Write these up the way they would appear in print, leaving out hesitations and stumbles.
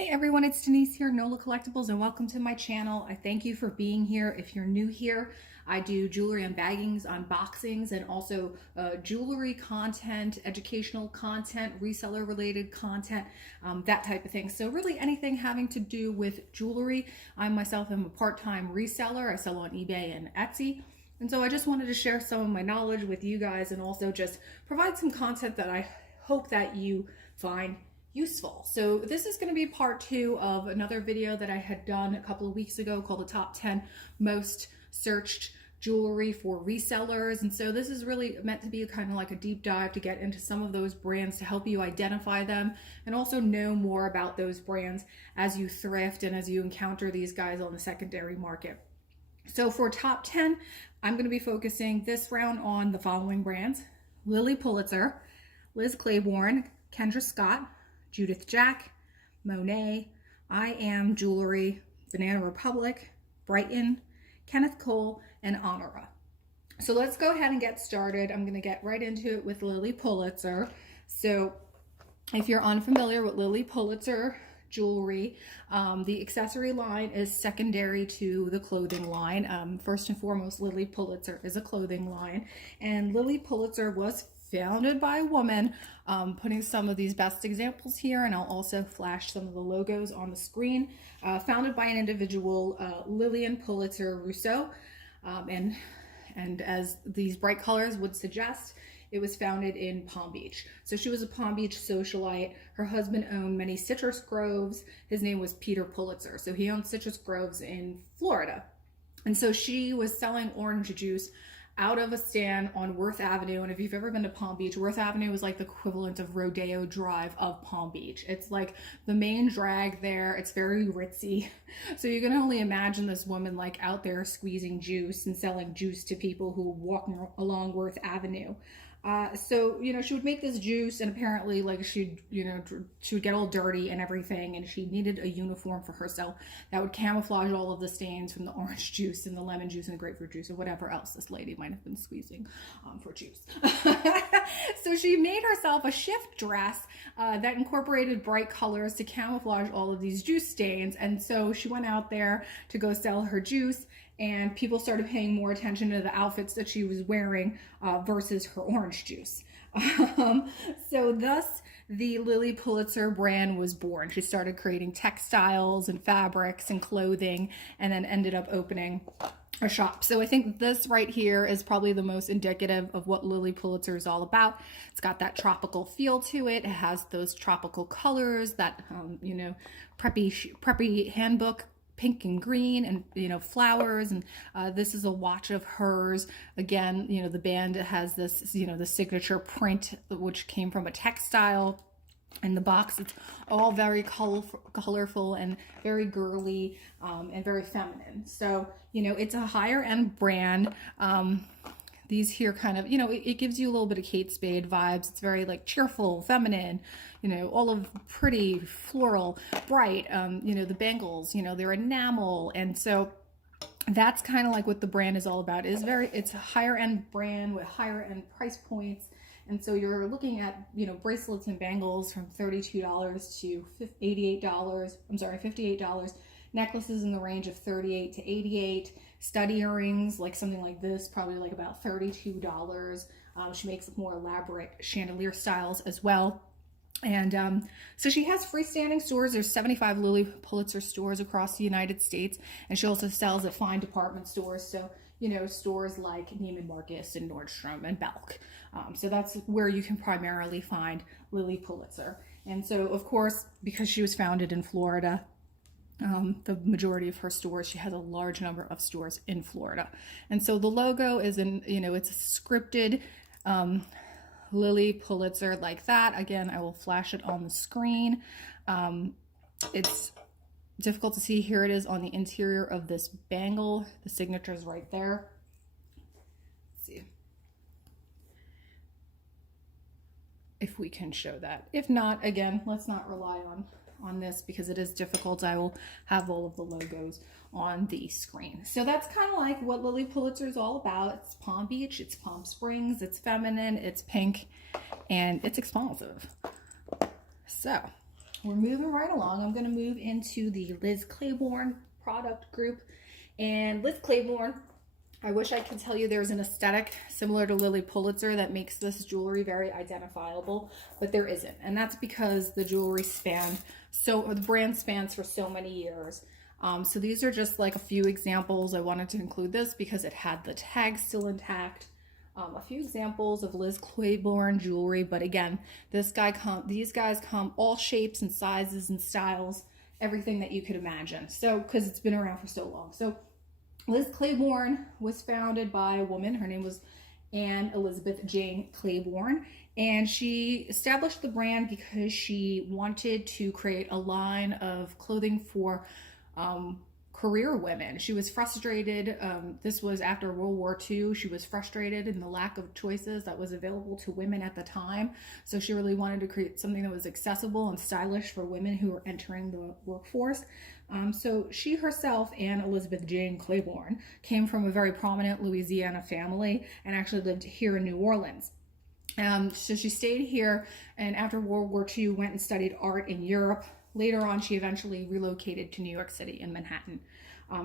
Hey everyone, it's Denise here, NOLA Collectibles, and welcome to my channel. I thank you for being here. If you're new here, I do jewelry unbaggings, unboxings, and also jewelry content, educational content, reseller related content, that type of thing. So really anything having to do with jewelry. I myself am a part-time reseller. I sell on eBay and Etsy. And so I just wanted to share some of my knowledge with you guys and also just provide some content that I hope that you find useful. So this is going to be part 2 of another video that I had done a couple of weeks ago called the top 10 most searched jewelry for resellers. And so this is really meant to be kind of like a deep dive to get into some of those brands to help you identify them and also know more about those brands as you thrift and as you encounter these guys on the secondary market. So for top 10, I'm going to be focusing this round on the following brands: Lilly Pulitzer, Liz Claiborne, Kendra Scott, Judith Jack, Monet, I Am Jewelry, Banana Republic, Brighton, Kenneth Cole, and Honora. So let's go ahead and get started. I'm going to get right into it with Lilly Pulitzer. So if you're unfamiliar with Lilly Pulitzer jewelry, the accessory line is secondary to the clothing line. First and foremost, Lilly Pulitzer is a clothing line, and Lilly Pulitzer was founded by a woman, putting some of these best examples here, and I'll also flash some of the logos on the screen. Founded by an individual, Lillian Pulitzer Rousseau, and as these bright colors would suggest, it was founded in Palm Beach. So she was a Palm Beach socialite. Her husband owned many citrus groves. His name was Peter Pulitzer. So he owned citrus groves in Florida. And so she was selling orange juice out of a stand on Worth Avenue. And if you've ever been to Palm Beach, Worth Avenue is like the equivalent of Rodeo Drive of Palm Beach. It's like the main drag there. It's very ritzy. So you can only imagine this woman like out there squeezing juice and selling juice to people who were walking along Worth Avenue. So, you know, she would make this juice, and apparently like she would get all dirty and everything, and she needed a uniform for herself that would camouflage all of the stains from the orange juice and the lemon juice and the grapefruit juice and whatever else this lady might have been squeezing for juice. So she made herself a shift dress that incorporated bright colors to camouflage all of these juice stains. And so she went out there to go sell her juice, and people started paying more attention to the outfits that she was wearing versus her orange juice. So thus the Lilly Pulitzer brand was born. She started creating textiles and fabrics and clothing, and then ended up opening a shop. So I think this right here is probably the most indicative of what Lilly Pulitzer is all about. It's got that tropical feel to it. It has those tropical colors, that preppy handbook, pink and green, and flowers. And this is a watch of hers. Again, the band has this, the signature print, which came from a textile. In the box, it's all very colorful and very girly, and very feminine. So it's a higher end brand. These here kind of, it gives you a little bit of Kate Spade vibes. It's very like cheerful, feminine, all of pretty, floral, bright. The bangles, they're enamel. And so that's kind of like what the brand is all about. It's a higher end brand with higher end price points. And so you're looking at, bracelets and bangles from $32 to $88. I'm sorry, $58. Necklaces in the range of $38 to $88. Stud earrings, like something like this, probably like about $32. She makes more elaborate chandelier styles as well. And so she has freestanding stores. There's 75 Lilly Pulitzer stores across the United States. And she also sells at fine department stores. So, stores like Neiman Marcus and Nordstrom and Belk. So that's where you can primarily find Lilly Pulitzer. And so, of course, because she was founded in Florida, the majority of her stores, she has a large number of stores in Florida. And so the logo is it's a scripted Lilly Pulitzer like that. Again, I will flash it on the screen. It's difficult to see. Here it is on the interior of this bangle. The signature is right there. Let's see if we can show that. If not, again, let's not rely on this because it is difficult. I will have all of the logos on the screen. So that's kind of like what Lilly Pulitzer is all about. It's Palm Beach, it's Palm Springs, it's feminine, it's pink, and it's expensive. So we're moving right along. I'm going to move into the Liz Claiborne product group. And Liz Claiborne, I wish I could tell you there's an aesthetic similar to Lily Pulitzer that makes this jewelry very identifiable, but there isn't. And that's because the jewelry the brand spans for so many years. So these are just like a few examples. I wanted to include this because it had the tag still intact. A few examples of Liz Claiborne jewelry, but again, these guys come all shapes and sizes and styles, everything that you could imagine. So, because it's been around for so long. So Liz Claiborne was founded by a woman. Her name was Anne Elizabeth Jane Claiborne, and she established the brand because she wanted to create a line of clothing for career women. She was frustrated. This was after World War II. She was frustrated in the lack of choices that was available to women at the time. So she really wanted to create something that was accessible and stylish for women who were entering the workforce. So she herself, Anne Elizabeth Jane Claiborne, came from a very prominent Louisiana family and actually lived here in New Orleans. So she stayed here, and after World War II went and studied art in Europe. Later on, she eventually relocated to New York City in Manhattan.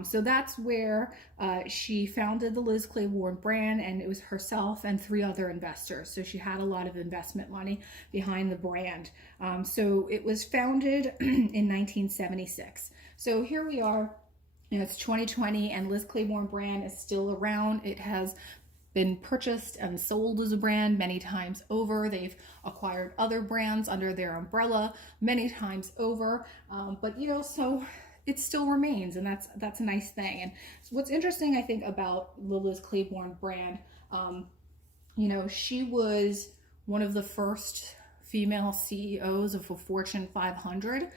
So that's where she founded the Liz Claiborne brand, and it was herself and 3 other investors. So she had a lot of investment money behind the brand. So it was founded in 1976. So here we are, it's 2020, and Liz Claiborne brand is still around. It has been purchased and sold as a brand many times over. They've acquired other brands under their umbrella many times over, but so it still remains, and that's a nice thing. And what's interesting, I think, about the Liz Claiborne brand, she was one of the first female CEOs of a Fortune 500.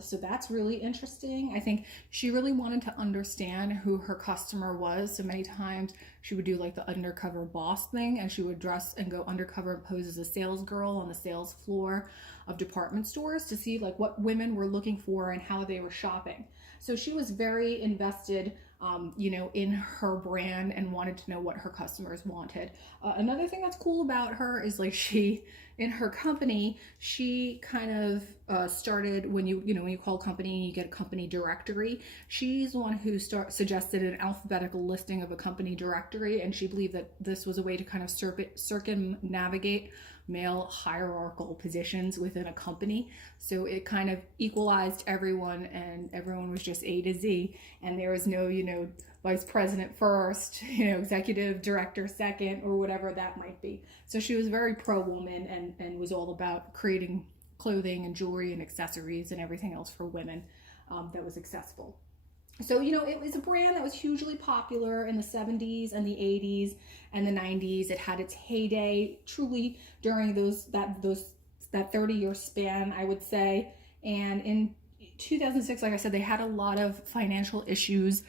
So that's really interesting. I think she really wanted to understand who her customer was. So many times she would do like the undercover boss thing, and she would dress and go undercover and pose as a sales girl on the sales floor of department stores to see like what women were looking for and how they were shopping. So she was very invested in her brand and wanted to know what her customers wanted. Another thing that's cool about her is like in her company, she kind of started when you call a company, you get a company directory. She's the one who suggested an alphabetical listing of a company directory, and she believed that this was a way to kind of circumnavigate male hierarchical positions within a company. So it kind of equalized everyone, and everyone was just A to Z, and there was no, vice president first, executive director second, or whatever that might be. So she was very pro-woman and was all about creating clothing and jewelry and accessories and everything else for women that was accessible. So, it was a brand that was hugely popular in the 70s and the 80s and the 90s. It had its heyday truly during that 30-year span, I would say. And in 2006, like I said, they had a lot of financial issues.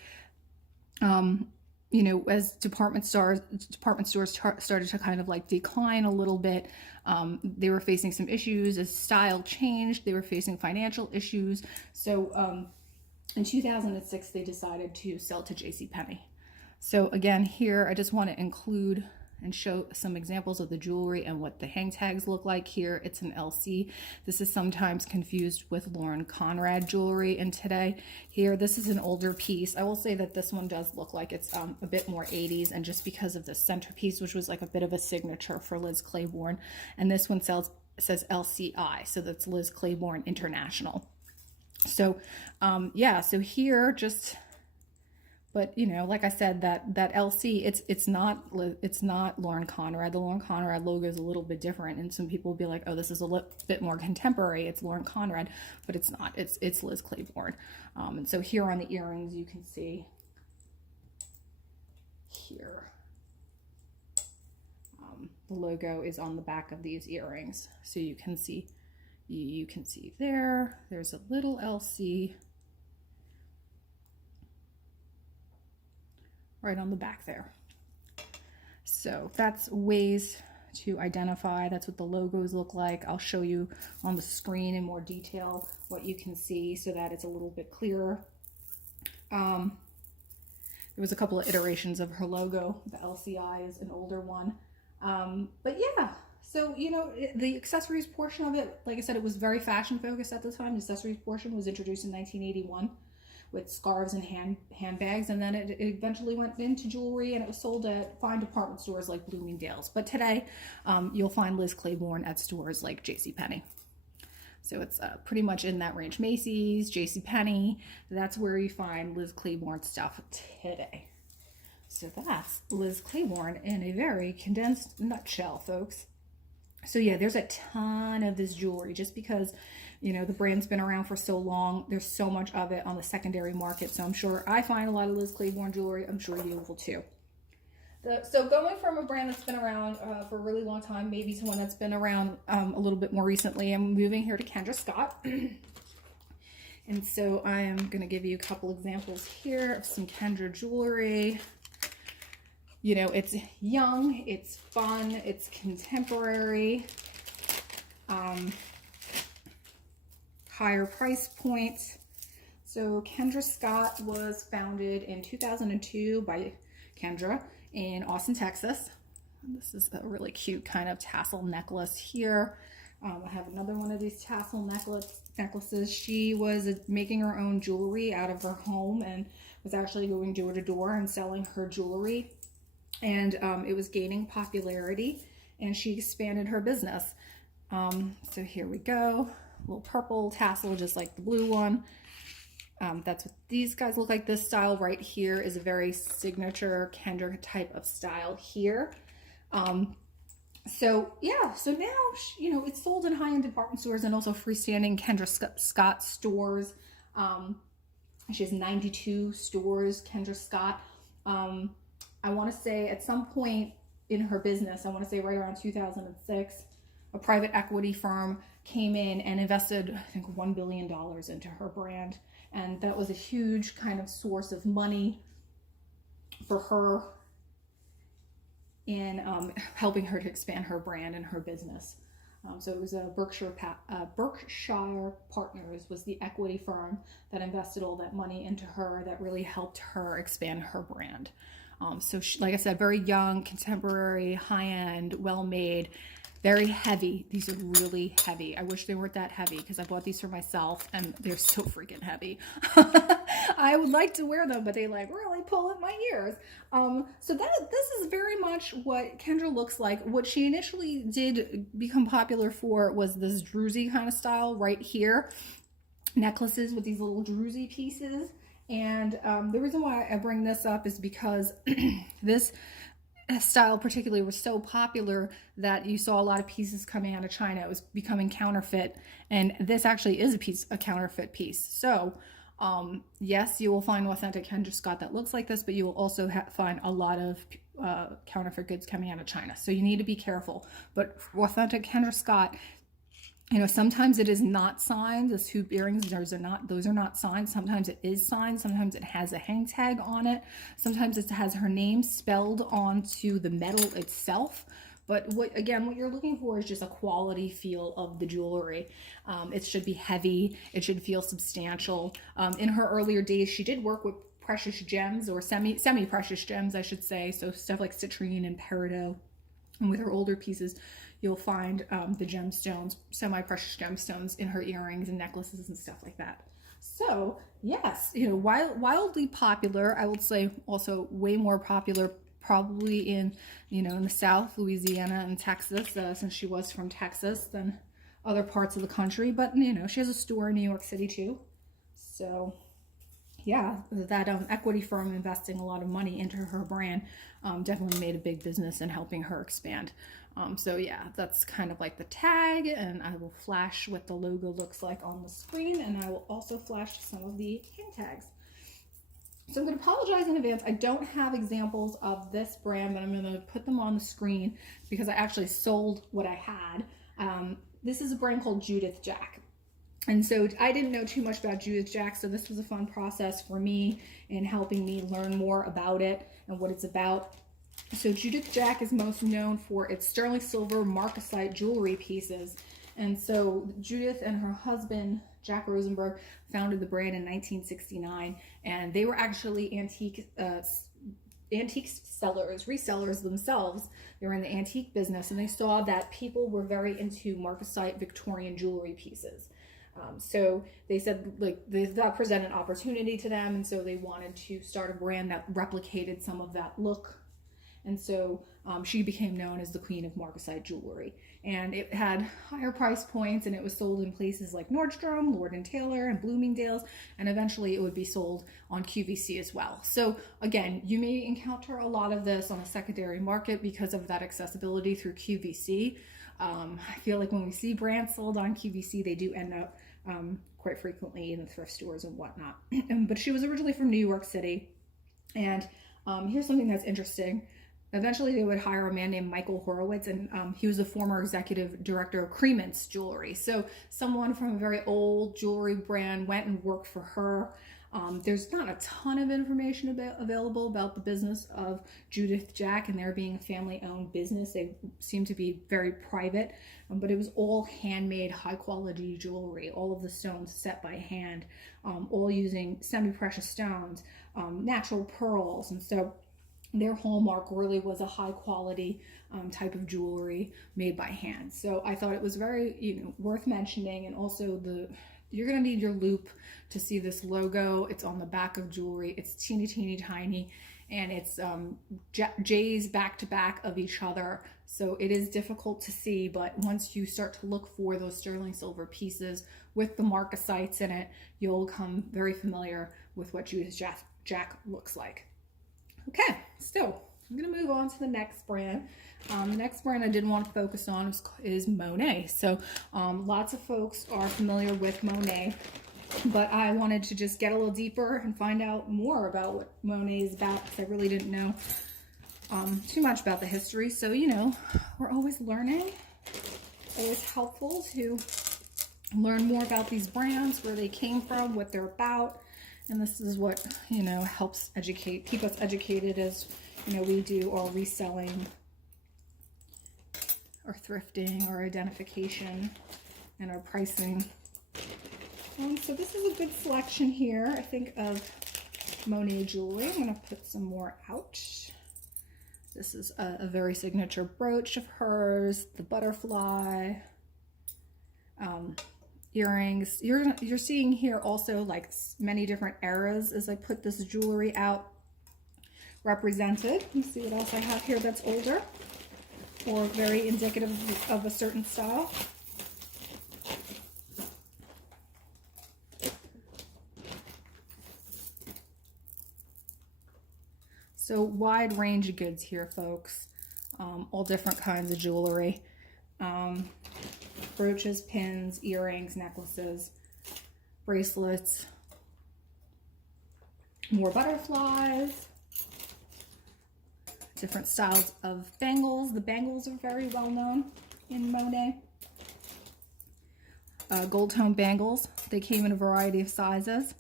As department stores started to kind of like decline a little bit. They were facing some issues as style changed. They were facing financial issues. So, in 2006, they decided to sell to JCPenney. So again, here, I just want to include and show some examples of the jewelry and what the hang tags look like. Here, it's an LC. This is sometimes confused with Lauren Conrad jewelry. And today, here, this is an older piece. I will say that this one does look like it's a bit more 80s, and just because of the centerpiece, which was like a bit of a signature for Liz Claiborne. And this one says LCI, so that's Liz Claiborne International. So, so here but like I said, that LC, it's not Lauren Conrad. The Lauren Conrad logo is a little bit different, and some people will be like, oh, this is a bit more contemporary. It's Lauren Conrad, but it's not. It's Liz Claiborne. And so here on the earrings, you can see here, the logo is on the back of these earrings, so you can see. You can see there's a little LC right on the back there. So that's ways to identify. That's what the logos look like. I'll show you on the screen in more detail what you can see so that it's a little bit clearer. There was a couple of iterations of her logo. The LCI is an older one. But yeah, So, you know, the accessories portion of it, like I said, it was very fashion focused at the time. The accessories portion was introduced in 1981 with scarves and handbags, and then it eventually went into jewelry, and it was sold at fine department stores like Bloomingdale's. But today, you'll find Liz Claiborne at stores like JCPenney. So it's pretty much in that range. Macy's, JCPenney, that's where you find Liz Claiborne stuff today. So that's Liz Claiborne in a very condensed nutshell, folks. So yeah, there's a ton of this jewelry just because, you know, the brand's been around for so long. There's so much of it on the secondary market. So I'm sure I find a lot of Liz Claiborne jewelry. I'm sure you will too. So going from a brand that's been around for a really long time, maybe to one that's been around a little bit more recently, I'm moving here to Kendra Scott. And so I am going to give you a couple examples here of some Kendra jewelry. You know, it's young, it's fun, it's contemporary, higher price points. So Kendra Scott was founded in 2002 by Kendra in Austin, Texas. This is a really cute kind of tassel necklace here. I have another one of these tassel necklaces. She was making her own jewelry out of her home and was actually going door to door and selling her jewelry. And it was gaining popularity, and she expanded her business. So here we go, a little purple tassel, just like the blue one. That's what these guys look like. This style right here is a very signature Kendra type of style here. So yeah, so now, you know, it's sold in high-end department stores and also freestanding Kendra Scott stores. She has 92 stores, Kendra Scott. I want to say at some point in her business, I want to say right around 2006, a private equity firm came in and invested, I think, $1 billion into her brand. And that was a huge kind of source of money for her in helping her to expand her brand and her business. So it was a Berkshire Partners was the equity firm that invested all that money into her, that really helped her expand her brand. So she, like I said, very young, contemporary, high-end, well-made, very heavy. These are really heavy. I wish they weren't that heavy because I bought these for myself and they're so freaking heavy. I would like to wear them, but they like really pull at my ears. So this is very much what Kendra looks like. What she initially did become popular for was this druzy kind of style right here. Necklaces with these little druzy pieces. And the reason why I bring this up is because this style particularly was so popular that you saw a lot of pieces coming out of China. It was becoming counterfeit, and this actually is a counterfeit piece. So yes, you will find authentic Kendra Scott that looks like this, but you will also find a lot of counterfeit goods coming out of China. So you need to be careful. But authentic Kendra Scott, you know, sometimes it is not signed. The hoop earrings, those are not signed. Sometimes it is signed. Sometimes it has a hang tag on it. Sometimes it has her name spelled onto the metal itself. But what you're looking for is just a quality feel of the jewelry. It should be heavy. It should feel substantial. In her earlier days, she did work with precious gems, or semi-precious gems, I should say. So stuff like citrine and peridot. And with her older pieces, you'll find the gemstones, semi-precious gemstones in her earrings and necklaces and stuff like that. So yes, you know, wildly popular. I would say also way more popular probably in, you know, in the South, Louisiana and Texas, since she was from Texas, than other parts of the country. But, you know, she has a store in New York City too. So yeah, that equity firm investing a lot of money into her brand definitely made a big business in helping her expand. So yeah, that's kind of like the tag, and I will flash what the logo looks like on the screen, and I will also flash some of the hang tags. So I'm going to apologize in advance. I don't have examples of this brand, but I'm going to put them on the screen because I actually sold what I had. This is a brand called Judith Jack. And so I didn't know too much about Judith Jack, so this was a fun process for me in helping me learn more about it and what it's about. So Judith Jack is most known for its sterling silver marcasite jewelry pieces. And so Judith and her husband, Jack Rosenberg, founded the brand in 1969, and they were actually antique sellers, resellers themselves. They were in the antique business, and they saw that people were very into Marcasite Victorian jewelry pieces. So they said like that presented an opportunity to them, and so they wanted to start a brand that replicated some of that look. And so she became known as the Queen of Marcasite Jewelry. And it had higher price points, and it was sold in places like Nordstrom, Lord & Taylor, and Bloomingdale's, and eventually it would be sold on QVC as well. So again, you may encounter a lot of this on a secondary market because of that accessibility through QVC. I feel like when we see brands sold on QVC, they do end up quite frequently in the thrift stores and whatnot. But she was originally from New York City. And here's something that's interesting. Eventually, they would hire a man named Michael Horowitz, and he was the former executive director of Cremants Jewelry. So someone from a very old jewelry brand went and worked for her. There's not a ton of information available about the business of Judith Jack, and there being a family-owned business. They seem to be very private, but it was all handmade, high-quality jewelry, all of the stones set by hand, all using semi-precious stones, natural pearls, and so their hallmark really was a high quality type of jewelry made by hand. So I thought it was very, worth mentioning. And also you're going to need your Loup to see this logo. It's on the back of jewelry. It's teeny, teeny, tiny. And it's J's back to back of each other. So it is difficult to see, but once you start to look for those sterling silver pieces with the Marcasites in it, you'll become very familiar with what Judith Jack looks like. Okay, so I'm going to move on to the next brand. The next brand I did want to focus on is Monet. So lots of folks are familiar with Monet, but I wanted to just get a little deeper and find out more about what Monet is about, because I really didn't know too much about the history. So, we're always learning. Always helpful to learn more about these brands, where they came from, what they're about. And this is what, helps keep us educated as, we do our reselling or thrifting or identification and our pricing. So this is a good selection here, I think, of Monet jewelry. I'm going to put some more out. This is a very signature brooch of hers, the butterfly. Earrings. You're seeing here also like many different eras as I put this jewelry out represented. Let me see what else I have here that's older or very indicative of a certain style. So wide range of goods here, folks. All different kinds of jewelry. Brooches, pins, earrings, necklaces, bracelets, more butterflies, different styles of bangles. The bangles are very well known in Monet. Gold tone bangles. They came in a variety of sizes,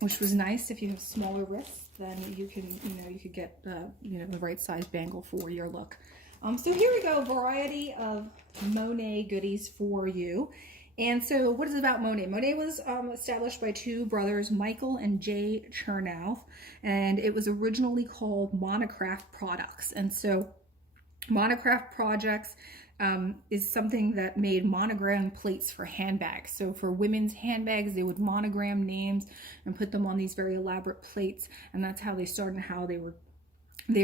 which was nice. If you have smaller wrists, then you can, you could get, the right size bangle for your look. So here we go, a variety of Monet goodies for you. And so what is it about Monet? Monet was established by two brothers, Michael and Jay Chernow, and it was originally called Monocraft Products. And so Monocraft Projects is something that made monogram plates for handbags. So for women's handbags, they would monogram names and put them on these very elaborate plates. And that's how they started and how they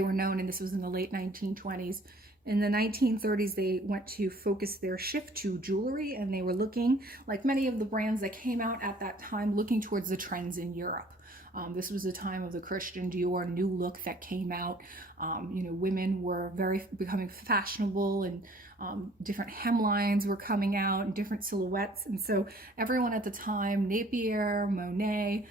were known. And this was in the late 1920s. In the 1930s, they went to focus their shift to jewelry, and they were looking, like many of the brands that came out at that time, looking towards the trends in Europe. This was the time of the Christian Dior new look that came out. Women were becoming fashionable, and different hemlines were coming out and different silhouettes. And so everyone at the time, Napier, Monet,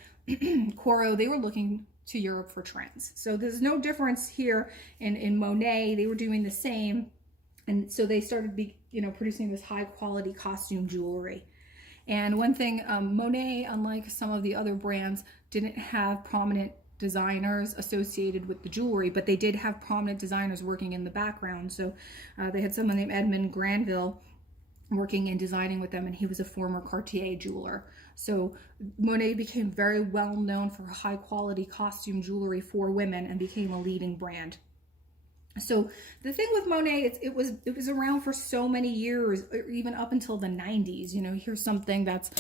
Coro, they were looking to Europe for trends. So there's no difference here in Monet. They were doing the same. And so they started producing this high quality costume jewelry. And one thing, Monet, unlike some of the other brands, didn't have prominent designers associated with the jewelry, but they did have prominent designers working in the background. So they had someone named Edmund Granville, working and designing with them, and he was a former Cartier jeweler. So Monet became very well known for high quality costume jewelry for women and became a leading brand. So the thing with Monet, it was around for so many years, even up until the 90s. You know, here's something that's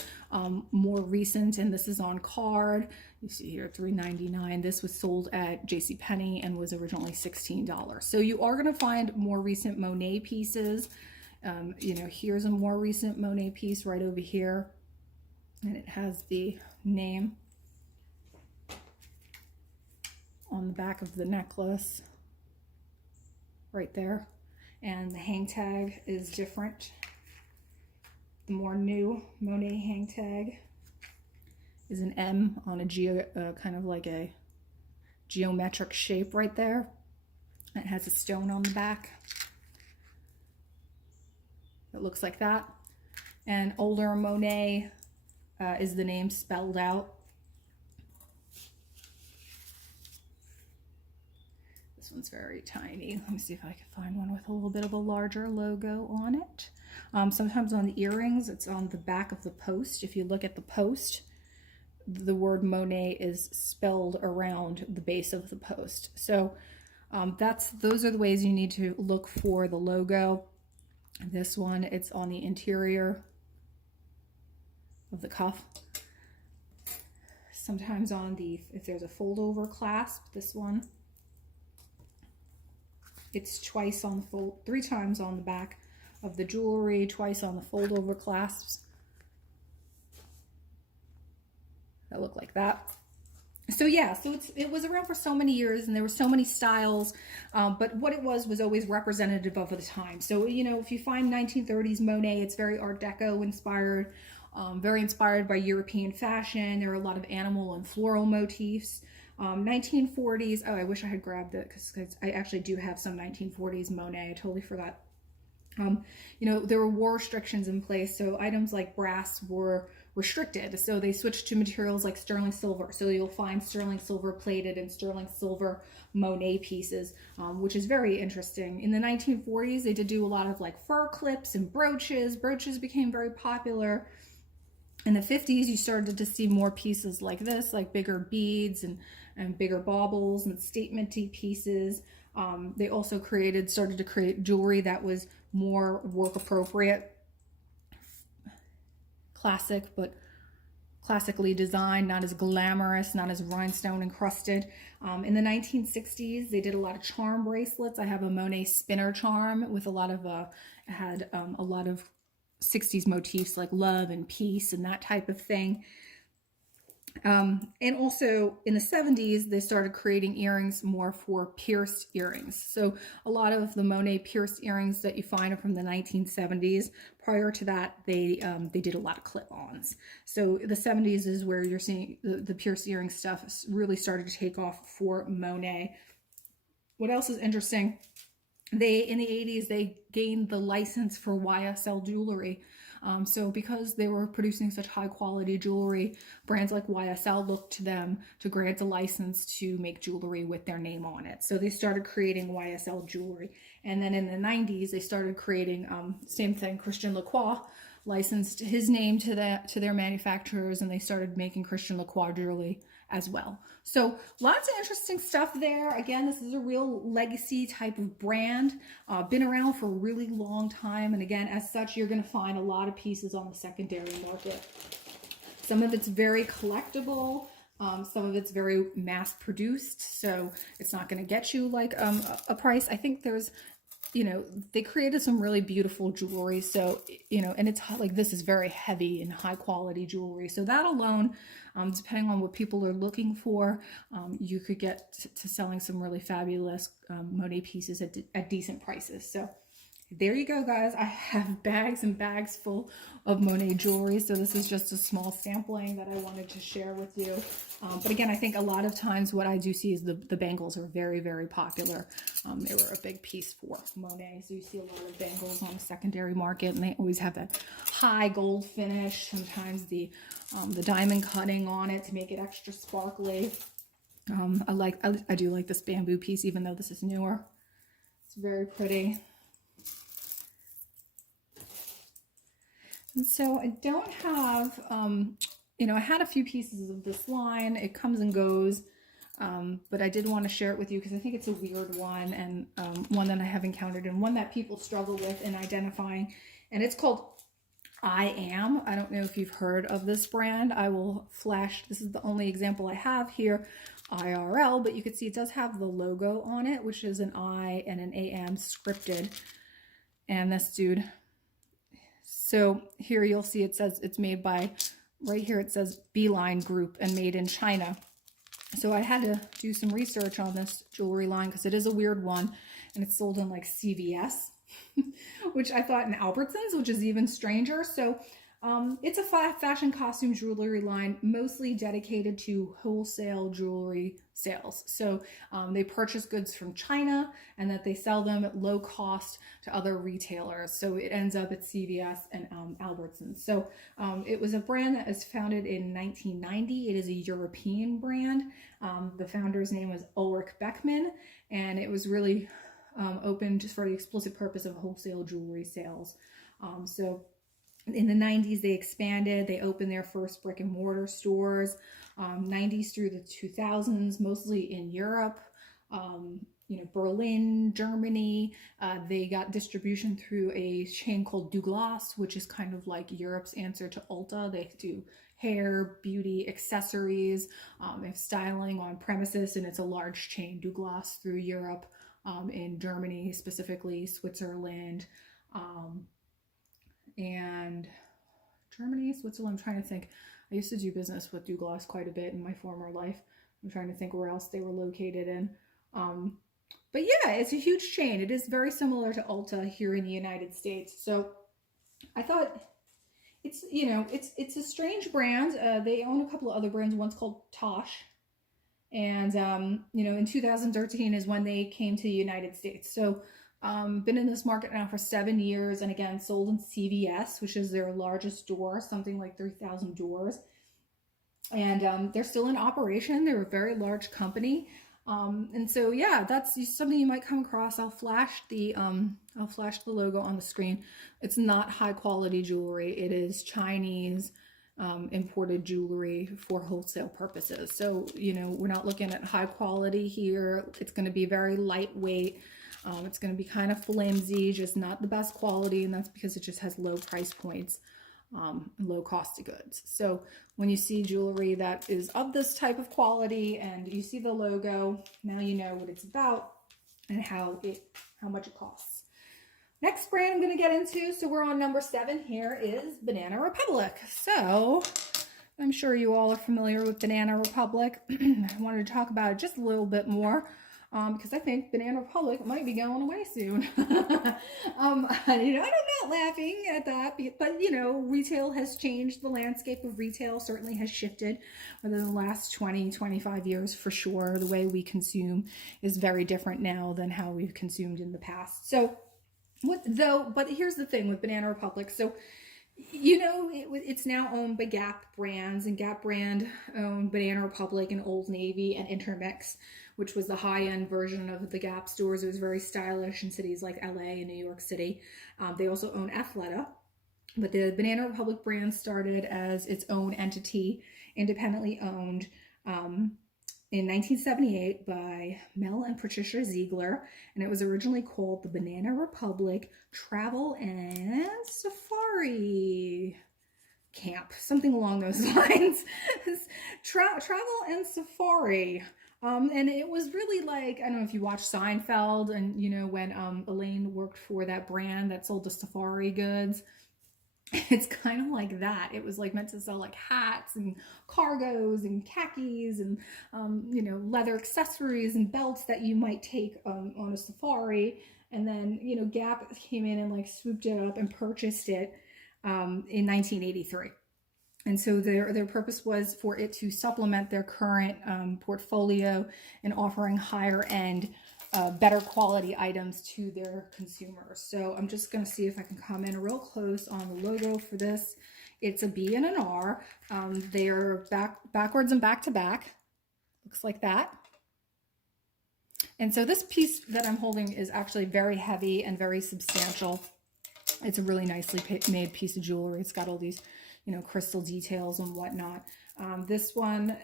more recent, and this is on card. You see here, $3.99. This was sold at JCPenney and was originally $16. So you are going to find more recent Monet pieces. You know, here's a more recent Monet piece right over here, and it has the name on the back of the necklace right there, and the hang tag is different. The more new Monet hang tag is an M on a kind of like a geometric shape right there. It has a stone on the back. It looks like that. And older Monet is the name spelled out. This one's very tiny. Let me see if I can find one with a little bit of a larger logo on it. Sometimes on the earrings, it's on the back of the post. If you look at the post, the word Monet is spelled around the base of the post. So those are the ways you need to look for the logo. This one, it's on the interior of the cuff. Sometimes on if there's a fold over clasp, this one, it's twice on the fold, 3 times on the back of the jewelry, twice on the fold over clasps that look like that. So yeah, so it was around for so many years, and there were so many styles, but what it was always representative of the time. So, you know, if you find 1930s Monet, it's very Art Deco inspired, very inspired by European fashion. There are a lot of animal and floral motifs. 1940s, oh, I wish I had grabbed it because I actually do have some 1940s Monet. I totally forgot. You know, there were war restrictions in place, so items like brass were restricted. So they switched to materials like sterling silver. So you'll find sterling silver plated and sterling silver Monet pieces, which is very interesting. In the 1940s, they did do a lot of like fur clips and brooches. Brooches became very popular. In the 50s, you started to see more pieces like this, like bigger beads and bigger baubles and statementy pieces. They also started to create jewelry that was more work appropriate, classic, but classically designed, not as glamorous, not as rhinestone encrusted. In the 1960s, they did a lot of charm bracelets. I have a Monet spinner charm with a lot of, had a lot of 60s motifs like love and peace and that type of thing. And also in the 70s, they started creating earrings more for pierced earrings. So a lot of the Monet pierced earrings that you find are from the 1970s. Prior to that, they did a lot of clip-ons. So the 70s is where you're seeing the pierced earring stuff really started to take off for Monet. What else is interesting? In the 80s, they gained the license for YSL jewelry. So because they were producing such high quality jewelry, brands like YSL looked to them to grant a license to make jewelry with their name on it. So they started creating YSL jewelry. And then in the 90s, they started creating, same thing, Christian Lacroix licensed his name to their manufacturers, and they started making Christian Lacroix jewelry as well. So lots of interesting stuff there. Again, this is a real legacy type of brand, been around for a really long time. And again, as such, you're going to find a lot of pieces on the secondary market. Some of it's very collectible. Some of it's very mass produced. So it's not going to get you like a price. I think there's, you know, they created some really beautiful jewelry. So, you know, and it's like, this is very heavy and high quality jewelry. So that alone, depending on what people are looking for, you could get to selling some really fabulous Monet pieces at decent prices. So there you go, guys. I have bags and bags full of Monet jewelry. So this is just a small sampling that I wanted to share with you. But again, I think a lot of times what I do see is the bangles are very, very popular. They were a big piece for Monet. So you see a lot of bangles on the secondary market, and they always have that high gold finish. Sometimes the diamond cutting on it to make it extra sparkly. I do like this bamboo piece, even though this is newer. It's very pretty. And so I don't have, you know, I had a few pieces of this line. It comes and goes, but I did want to share it with you because I think it's a weird one, and one that I have encountered and one that people struggle with in identifying. And it's called I Am. I don't know if you've heard of this brand. I will flash, this is the only example I have here, IRL, but you can see it does have the logo on it, which is an I and an AM scripted. And this dude, so here you'll see it says it's made by, right here it says Beeline Group and made in China. So I had to do some research on this jewelry line because it is a weird one, and it's sold in like CVS, which I thought in Albertsons, which is even stranger. So it's a fashion costume jewelry line, mostly dedicated to wholesale jewelry sales. So they purchase goods from China and that they sell them at low cost to other retailers. So it ends up at CVS and Albertsons. So it was a brand that was founded in 1990. It is a European brand. The founder's name was Ulrich Beckmann, and it was really open just for the explicit purpose of wholesale jewelry sales. So in the 90s, they expanded. They opened their first brick and mortar stores, 90s through the 2000s, mostly in Europe, you know, Berlin, Germany. They got distribution through a chain called Douglas, which is kind of like Europe's answer to Ulta. They do hair, beauty, accessories, they have styling on premises, and it's a large chain, Douglas, through Europe, in Germany, specifically Switzerland, and Germany, Switzerland. I'm trying to think. I used to do business with Douglas quite a bit in my former life. I'm trying to think where else they were located in. But yeah, it's a huge chain. It is very similar to Ulta here in the United States. So I thought it's, you know, it's a strange brand. They own a couple of other brands. One's called Tosh. And, you know, in 2013 is when they came to the United States. So been in this market now for 7 years, and again, sold in CVS, which is their largest door, something like 3,000 doors. And they're still in operation. They're a very large company. And so, yeah, that's something you might come across. I'll flash the logo on the screen. It's not high quality jewelry. It is Chinese imported jewelry for wholesale purposes. So, you know, we're not looking at high quality here. It's going to be very lightweight. It's going to be kind of flimsy, just not the best quality, and that's because it just has low price points, low cost of goods. So when you see jewelry that is of this type of quality and you see the logo, now you know what it's about and how much it costs. Next brand I'm going to get into, so we're on number 7 here, is Banana Republic. So I'm sure you all are familiar with Banana Republic. I wanted to talk about it just a little bit more. Because I think Banana Republic might be going away soon. You know, I'm not laughing at that, but you know, retail has changed. The landscape of retail certainly has shifted within the last 20, 25 years for sure. The way we consume is very different now than how we've consumed in the past. So, but here's the thing with Banana Republic. So, you know, it's now owned by Gap brands, and Gap brand owned Banana Republic and Old Navy and Intermix, which was the high-end version of the Gap stores. It was very stylish in cities like LA and New York City. They also own Athleta, but the Banana Republic brand started as its own entity, independently owned, in 1978 by Mel and Patricia Ziegler, and it was originally called the Banana Republic Travel and Safari Camp, something along those lines. Travel and Safari. And it was really like, I don't know if you watch Seinfeld, and you know, when Elaine worked for that brand that sold the safari goods, it's kind of like that. It was like meant to sell like hats and cargos and khakis and you know, leather accessories and belts that you might take on a safari. And then, you know, Gap came in and like swooped it up and purchased it in 1983. And so their purpose was for it to supplement their current portfolio and offering higher end, better quality items to their consumers. So I'm just going to see if I can comment real close on the logo for this. It's a B and an R. They are backwards and back to back. Looks like that. And so this piece that I'm holding is actually very heavy and very substantial. It's a really nicely made piece of jewelry. It's got all these, you know, crystal details and whatnot. This one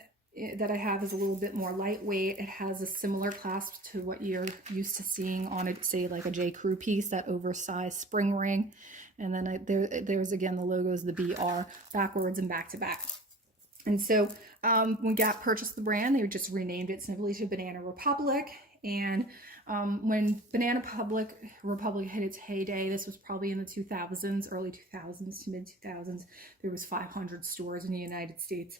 that I have is a little bit more lightweight. It has a similar clasp to what you're used to seeing on it, say like a J. Crew piece, that oversized spring ring. And then there's again the logos, the BR, backwards and back to back. And so when Gap purchased the brand, they just renamed it simply to Banana Republic. And when Banana Republic hit its heyday, this was probably in the 2000s, early 2000s to mid 2000s. There was 500 stores in the United States.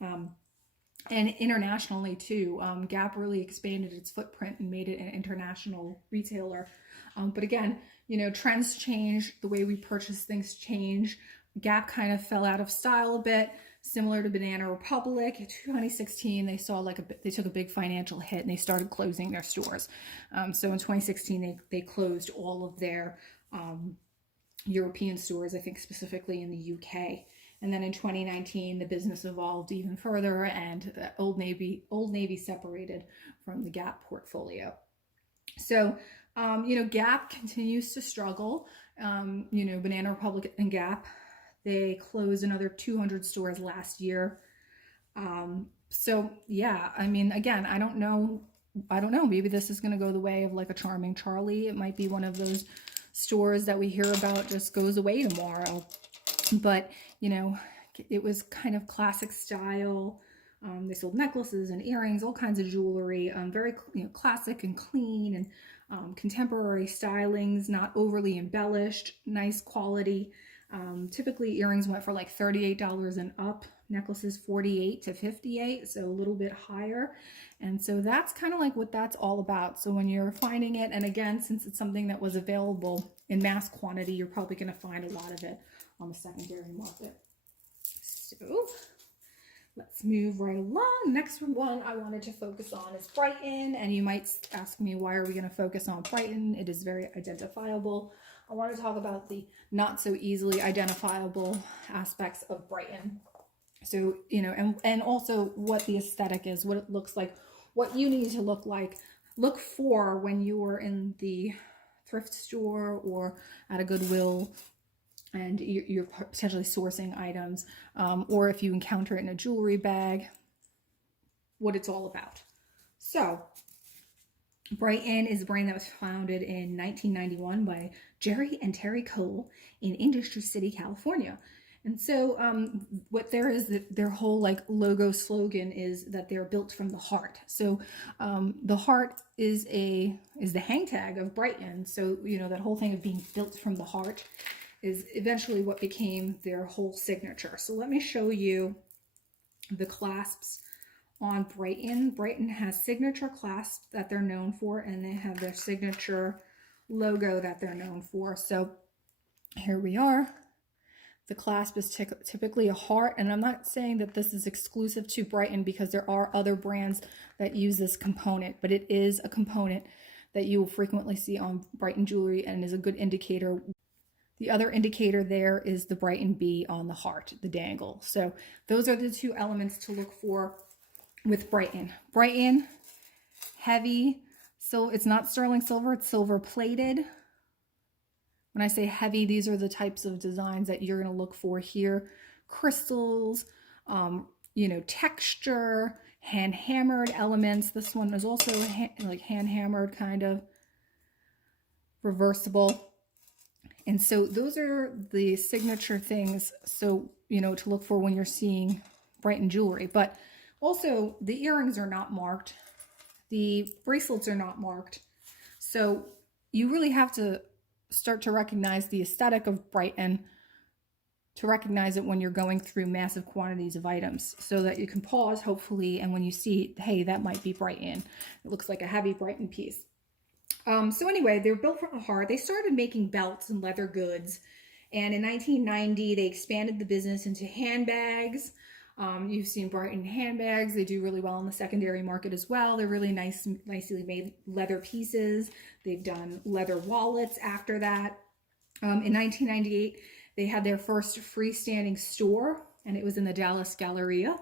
And internationally too. Gap really expanded its footprint and made it an international retailer. But again, you know, trends change, the way we purchase things change. Gap kind of fell out of style a bit, similar to Banana Republic. In 2016, they saw they took a big financial hit and they started closing their stores. So in 2016, they closed all of their European stores, I think specifically in the UK. And then in 2019, the business evolved even further, and Old Navy separated from the Gap portfolio. So, you know, Gap continues to struggle. You know, Banana Republic and Gap, they closed another 200 stores last year. So yeah, I mean, again, I don't know. Maybe this is going to go the way of like a Charming Charlie. It might be one of those stores that we hear about just goes away tomorrow. But, you know, it was kind of classic style. They sold necklaces and earrings, all kinds of jewelry, very, you know, classic and clean, and contemporary stylings, not overly embellished, nice quality. Typically earrings went for like $38 and up, necklaces $48 to $58, so a little bit higher. And so that's kind of like what that's all about. So when you're finding it, and again, since it's something that was available in mass quantity, you're probably going to find a lot of it on the secondary market. So let's move right along. Next one I wanted to focus on is Brighton. And you might ask me, why are we going to focus on Brighton? It is very identifiable. I want to talk about the not so easily identifiable aspects of Brighton. So, you know, and also what the aesthetic is, what it looks like, what you need to look for when you are in the thrift store or at a Goodwill and you're potentially sourcing items, or if you encounter it in a jewelry bag, what it's all about. So Brighton is a brand that was founded in 1991 by Jerry and Terry Cole in Industry City, California. And so what there is, their whole like logo slogan is that they're built from the heart. So the heart is the hangtag of Brighton. So, you know, that whole thing of being built from the heart is eventually what became their whole signature. So let me show you the clasps on Brighton. Brighton has signature clasps that they're known for, and they have their signature logo that they're known for. So here we are. The clasp is typically a heart, and I'm not saying that this is exclusive to Brighton because there are other brands that use this component, but it is a component that you will frequently see on Brighton jewelry and is a good indicator. The other indicator there is the Brighton B on the heart, the dangle. So those are the two elements to look for with Brighton. Brighton, heavy, so it's not sterling silver, it's silver plated. When I say heavy, these are the types of designs that you're going to look for here. Crystals, you know, texture, hand hammered elements. This one is also like hand hammered, kind of reversible. And so those are the signature things, so, you know, to look for when you're seeing Brighton jewelry. But also the earrings are not marked. The bracelets are not marked. So you really have to start to recognize the aesthetic of Brighton to recognize it when you're going through massive quantities of items, so that you can pause, hopefully, and when you see, hey, that might be Brighton. It looks like a heavy Brighton piece. So anyway, they were built from the heart. They started making belts and leather goods. And in 1990, they expanded the business into handbags. You've seen Brighton handbags. They do really well in the secondary market as well. They're really nicely made leather pieces. They've done leather wallets after that. In 1998, they had their first freestanding store, and it was in the Dallas Galleria,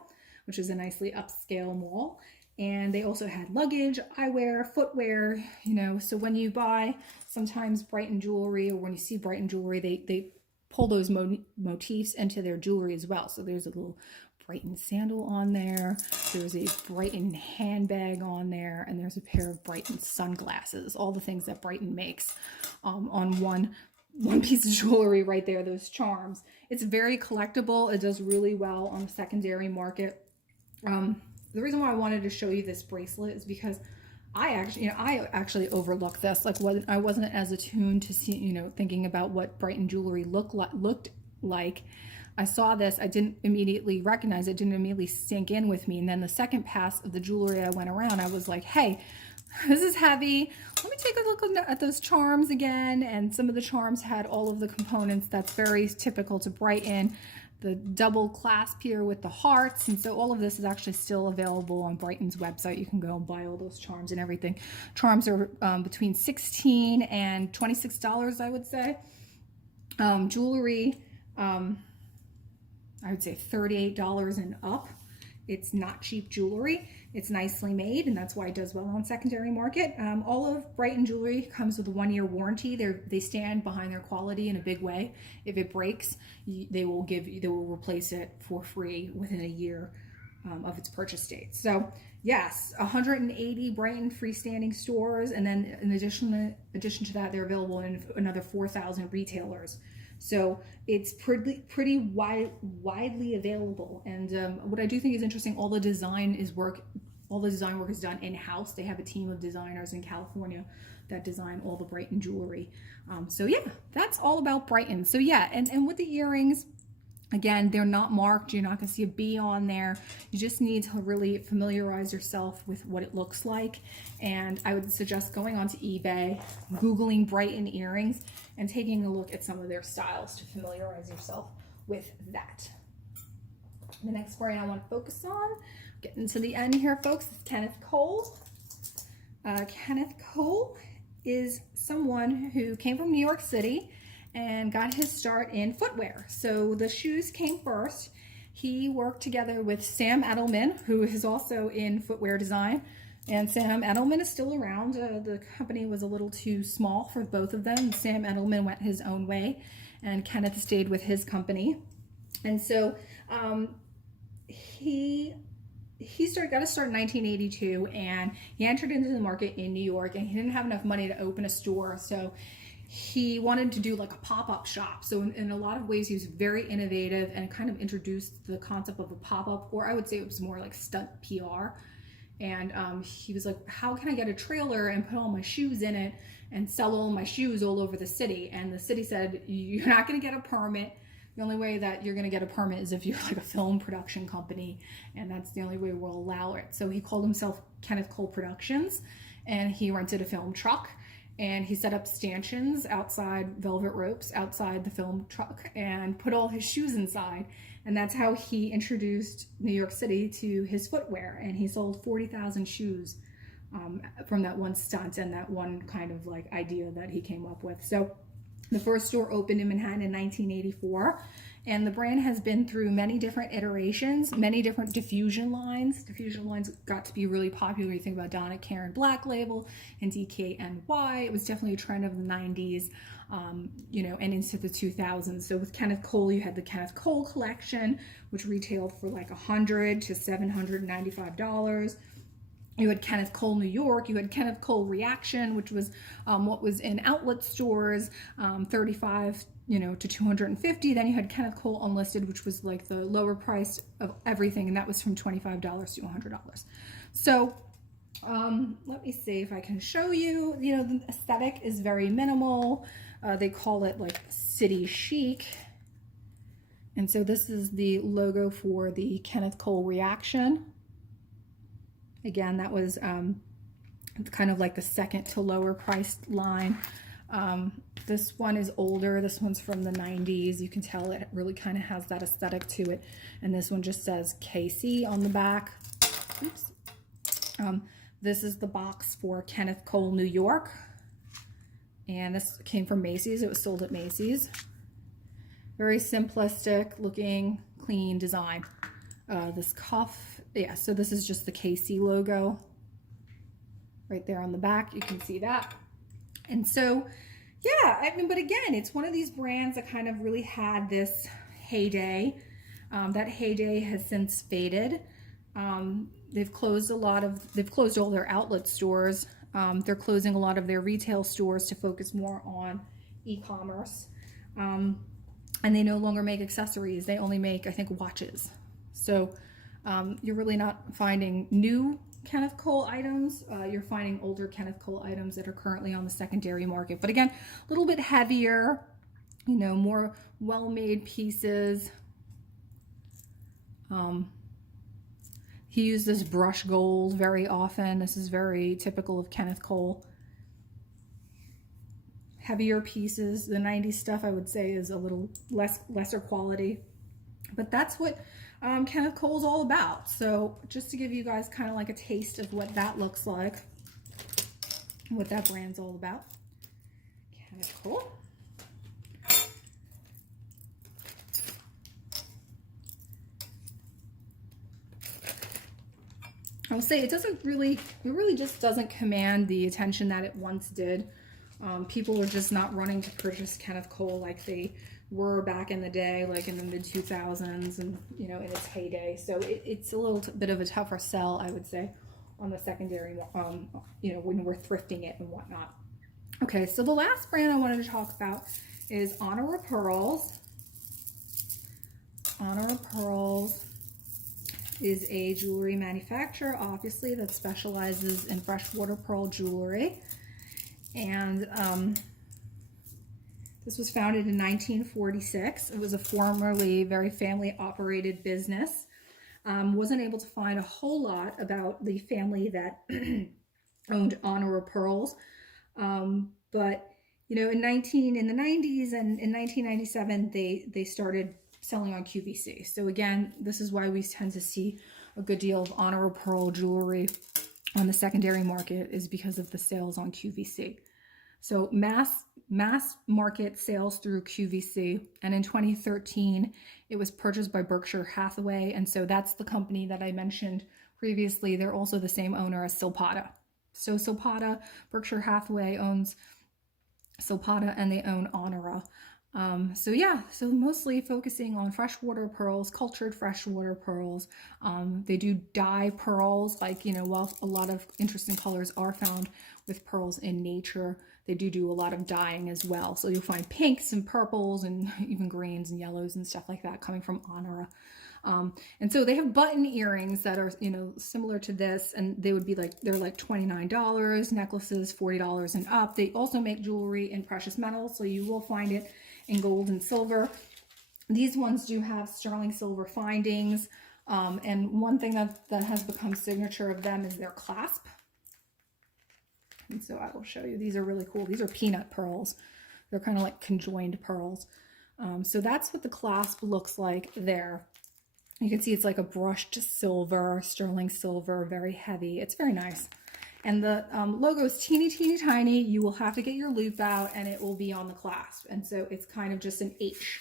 which is a nicely upscale mall. And they also had luggage, eyewear, footwear, you know. So when you buy sometimes Brighton jewelry, or when you see Brighton jewelry, they pull those motifs into their jewelry as well. So there's a little Brighton sandal on there. There's a Brighton handbag on there, and there's a pair of Brighton sunglasses. All the things that Brighton makes on one piece of jewelry right there, those charms. It's very collectible. It does really well on the secondary market. The reason why I wanted to show you this bracelet is because I actually overlooked this. Like, I wasn't as attuned to see, you know, thinking about what Brighton jewelry looked like. I saw this, I didn't immediately recognize it, didn't immediately sink in with me. And then the second pass of the jewelry I went around, I was like, hey, this is heavy. Let me take a look at those charms again. And some of the charms had all of the components that's very typical to Brighton. The double clasp here with the hearts. And so all of this is actually still available on Brighton's website. You can go and buy all those charms and everything. Charms are between $16 and $26, I would say. Jewelry, I would say $38 and up. It's not cheap jewelry. It's nicely made, and that's why it does well on secondary market. All of Brighton jewelry comes with a 1-year warranty. They stand behind their quality in a big way. If it breaks, they will replace it for free within a year of its purchase date. So yes, 180 Brighton freestanding stores, and then in addition to that, they're available in another 4,000 retailers. So it's pretty widely available. And what I do think is interesting, all the design work is done in-house. They have a team of designers in California that design all the Brighton jewelry. So yeah, that's all about Brighton. So yeah, and with the earrings, again, they're not marked. You're not going to see a B on there. You just need to really familiarize yourself with what it looks like. And I would suggest going onto eBay, Googling Brighton earrings, and taking a look at some of their styles to familiarize yourself with that. The next brand I want to focus on, getting to the end here, folks, is Kenneth Cole. Kenneth Cole is someone who came from New York City and got his start in footwear. So the shoes came first. He worked together with Sam Edelman, who is also in footwear design. And Sam Edelman is still around. The company was a little too small for both of them. Sam Edelman went his own way, and Kenneth stayed with his company. And so he got to start in 1982, and he entered into the market in New York, and he didn't have enough money to open a store. So he wanted to do like a pop-up shop. So in a lot of ways, he was very innovative and kind of introduced the concept of a pop-up, or I would say it was more like stunt PR. And he was like, how can I get a trailer and put all my shoes in it and sell all my shoes all over the city? And the city said, you're not going to get a permit. The only way that you're going to get a permit is if you're like a film production company, and that's the only way we'll allow it. So he called himself Kenneth Cole Productions, and he rented a film truck, and he set up stanchions outside, velvet ropes outside the film truck, and put all his shoes inside. And that's how he introduced New York City to his footwear. And he sold 40,000 shoes from that one stunt and that one kind of like idea that he came up with. So the first store opened in Manhattan in 1984. And the brand has been through many different iterations, many different diffusion lines. Diffusion lines got to be really popular. You think about Donna Karan Black Label and DKNY. It was definitely a trend of the 90s, you know, and into the 2000s. So with Kenneth Cole, you had the Kenneth Cole collection, which retailed for like $100 to $795. You had Kenneth Cole New York. You had Kenneth Cole Reaction, which was what was in outlet stores, $35 to $250. Then you had Kenneth Cole Unlisted, which was like the lower price of everything, and that was from $25 to $100. So let me see if I can show you. You know, the aesthetic is very minimal. They call it like city chic. And so this is the logo for the Kenneth Cole Reaction. Again, that was kind of like the second to lower priced line. This one is older. This one's from the 90s. You can tell it really kind of has that aesthetic to it. And this one just says KC on the back. Oops. This is the box for Kenneth Cole New York. And this came from Macy's. It was sold at Macy's. Very simplistic looking, clean design. this cuff. Yeah, so this is just the KC logo right there on the back. You can see that. And so, yeah, I mean, but again, it's one of these brands that kind of really had this heyday. That heyday has since faded. They've closed all their outlet stores. They're closing a lot of their retail stores to focus more on e-commerce. And they no longer make accessories. They only make, I think, watches. So you're really not finding new Kenneth Cole items. You're finding older Kenneth Cole items that are currently on the secondary market. But again, a little bit heavier, you know, more well-made pieces. He used this brush gold very often. This is very typical of Kenneth Cole. Heavier pieces. The 90s stuff, I would say, is a little lesser quality. But that's what Kenneth Cole's all about. So just to give you guys kind of like a taste of what that looks like, what that brand's all about. Kenneth Cole. I will say it really just doesn't command the attention that it once did. People are just not running to purchase Kenneth Cole like they were back in the day, like in the mid 2000s and, you know, in its heyday. So it's a little bit of a tougher sell, I would say, on the secondary, you know, when we're thrifting it and whatnot. Okay, so the last brand I wanted to talk about is Honora Pearls. Honora Pearls is a jewelry manufacturer, obviously, that specializes in freshwater pearl jewelry. And this was founded in 1946. It was a formerly very family-operated business. Wasn't able to find a whole lot about the family that owned Honora Pearls. But, you know, in the 90s and in 1997, they started selling on QVC. So again, this is why we tend to see a good deal of Honora Pearl jewelry on the secondary market, is because of the sales on QVC. So mass market sales through QVC, and in 2013 it was purchased by Berkshire Hathaway, and so that's the company that I mentioned previously. They're also the same owner as Silpada. So Silpada, Berkshire Hathaway owns Silpada, and they own Honora. So yeah, so mostly focusing on freshwater pearls, cultured freshwater pearls. They do dye pearls, like, you know, while a lot of interesting colors are found with pearls in nature, they do a lot of dyeing as well. So you'll find pinks and purples and even greens and yellows and stuff like that coming from Honora. And so they have button earrings that are, you know, similar to this, and they would be like, they're like $29, necklaces $40 and up. They also make jewelry in precious metals, so you will find it in gold and silver. These ones do have sterling silver findings. And one thing that has become signature of them is their clasp. And so I will show you. These are really cool. These are peanut pearls. They're kind of like conjoined pearls. So that's what the clasp looks like there. You can see it's like a brushed silver, sterling silver, very heavy. It's very nice. And the logo is teeny, teeny, tiny. You will have to get your loop out, and it will be on the clasp. And so it's kind of just an H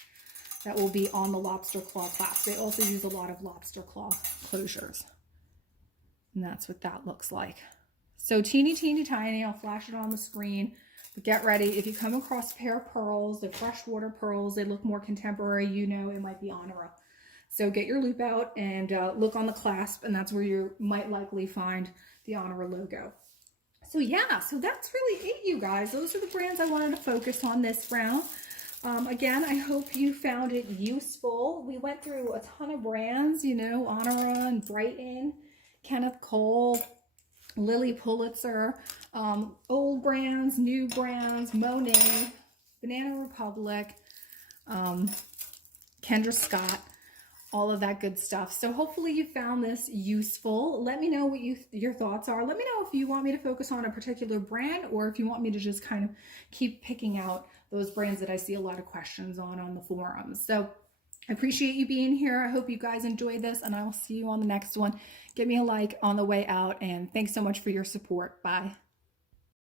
that will be on the lobster claw clasp. They also use a lot of lobster claw closures. And that's what that looks like. So teeny, teeny, tiny. I'll flash it on the screen. But get ready. If you come across a pair of pearls, they're freshwater pearls. They look more contemporary. You know it might be Honora. So get your loop out and look on the clasp, and that's where you might likely find the Honora logo. So yeah, so that's really it, you guys. Those are the brands I wanted to focus on this round. Again, I hope you found it useful. We went through a ton of brands, you know, Honora and Brighton, Kenneth Cole, Lily Pulitzer, old brands, new brands, Monet, Banana Republic, Kendra Scott, all of that good stuff. So hopefully you found this useful. Let me know what your thoughts are. Let me know if you want me to focus on a particular brand, or if you want me to just kind of keep picking out those brands that I see a lot of questions on the forums. So I appreciate you being here. I hope you guys enjoyed this, and I will see you on the next one. Give me a like on the way out, and thanks so much for your support. Bye.